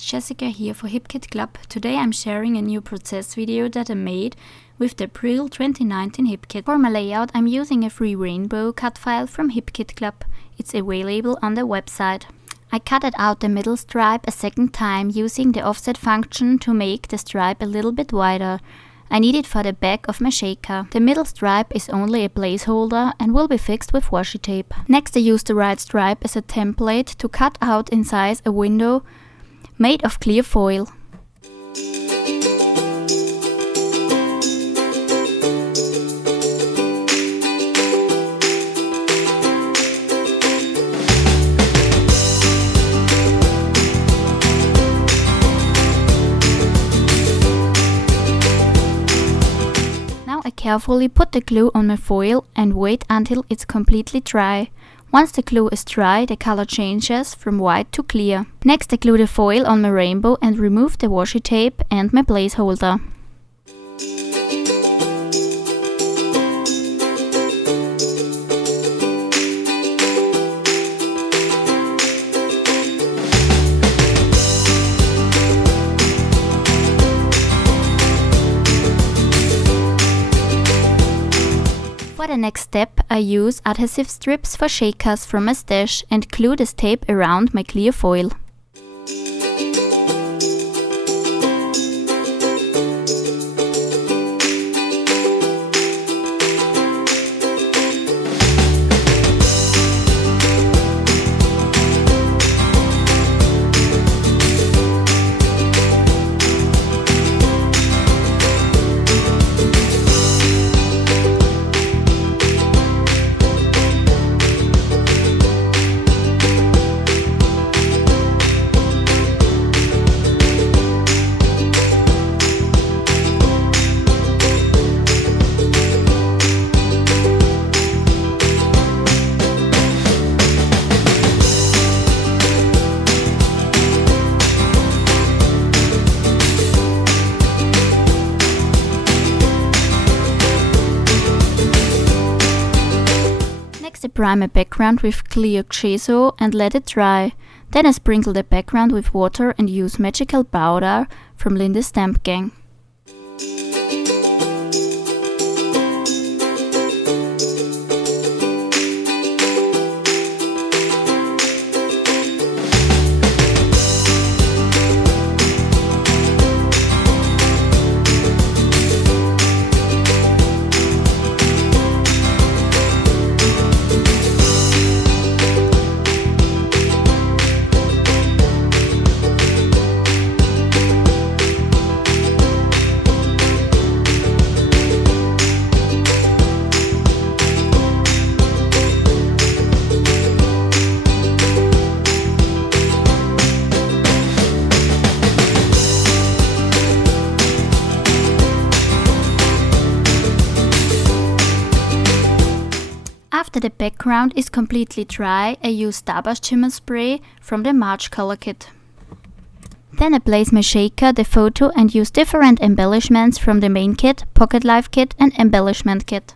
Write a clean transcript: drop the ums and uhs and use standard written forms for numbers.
it's Jessica here for Hip Kit Club. Today I'm sharing a new process video that I made with the April 2019 Hip Kit. For my layout I'm using a free rainbow cut file from Hip Kit Club. It's available on the website. I cutted out the middle stripe a second time using the offset function to make the stripe a little bit wider. I need it for the back of my shaker. The middle stripe is only a placeholder and will be fixed with washi tape. Next I used the right stripe as a template to cut out in size a window made of clear foil. I carefully put the glue on my foil and wait until it's completely dry. Once the glue is dry, the color changes from white to clear. Next I glue the foil on my rainbow and remove the washi tape and my placeholder. For the next step, I use adhesive strips for shakers from my stash and glue this tape around my clear foil. I prime my background with clear gesso and let it dry. Then I sprinkle the background with water and use magical powder from Linde's Stamp Gang. After the background is completely dry, I use Starburst Shimmer Spray from the March color kit. Then I place my shaker, the photo and use different embellishments from the main kit, Pocket Life kit and Embellishment Kit.